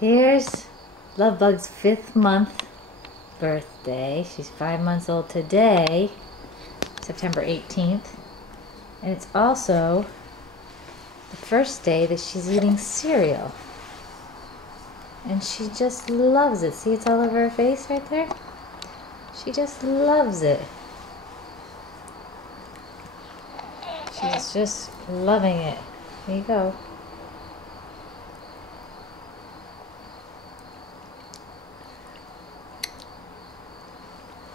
Here's Lovebug's 5th month birthday. She's 5 months old today, September 18th. And it's also the first day that she's eating cereal. And she just loves it. See, it's all over her face right there? She just loves it. She's just loving it. There you go.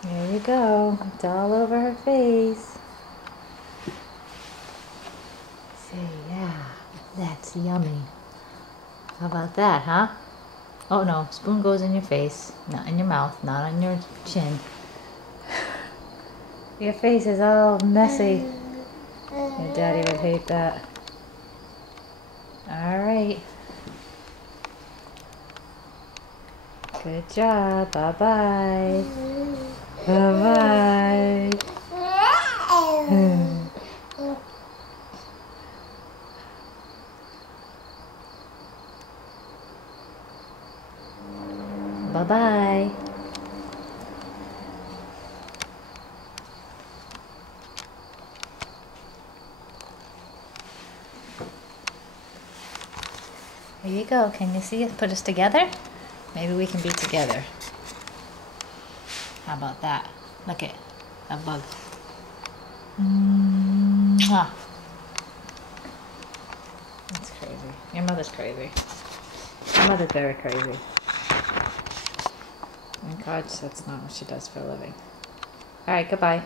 There you go. It's all over her face. Say, yeah, that's yummy. How about that, huh? Oh no, spoon goes in your face, not in your mouth, not on your chin. Your face is all messy. Your daddy would hate that. Alright. Good job. Bye-bye. Bye-bye. Bye-bye. There you go. Can you see it? Put us together? Maybe we can be together. How about that? Look at that bug. Mwah. That's crazy. Your mother's crazy. Your mother's very crazy. Oh my God, that's not what she does for a living. Alright, goodbye.